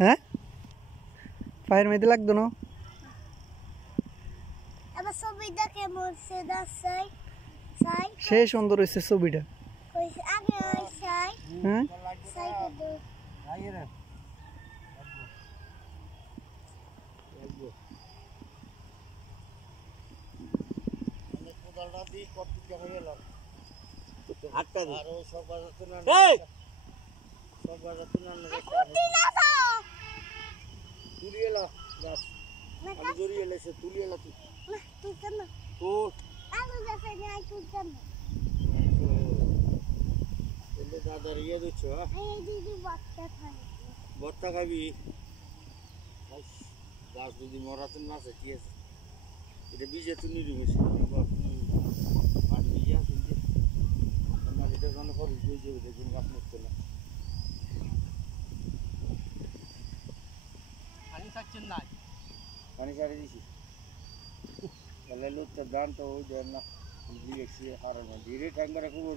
হ্যাঁ পায়ের মধ্যে লাগতো না আবার ছবিটা কেমন সেটা চাই চাই সে সুন্দর হয়েছে ছবিটা কইছে আগে ওই চাই হ্যাঁ চাই কত কোদালটা দিয়ে কতটা হয়ে গেল আটটা আর ও সব বাজাতে না সব বাজাতে না কুটি না তো তুলিয়ে এলো গাছ আমি জড়িয়ে এলে সে তুলিয়ে এলো তুই না তুই কেন তোর আলু গাছে নাই তুই কেন এলে দাদার ইয়ে দিচ্ছ এই দিদি বাচ্চা খাই ভর্তা খাবি গাছ যদি মরাতে না আছে ঠিক আছে এটা বীজে তুই নিবি মাটি বীজে আছে মাটিটা কোনো খরচ বীজে দেখুন গাছ মরতে না পানি খাচ্ছেন না পানি ছাড়ে দিছি তাহলে লোকটা দান তো ওই দেন না ধীরে হারানো ধীরে ঠান্ডা রাখবো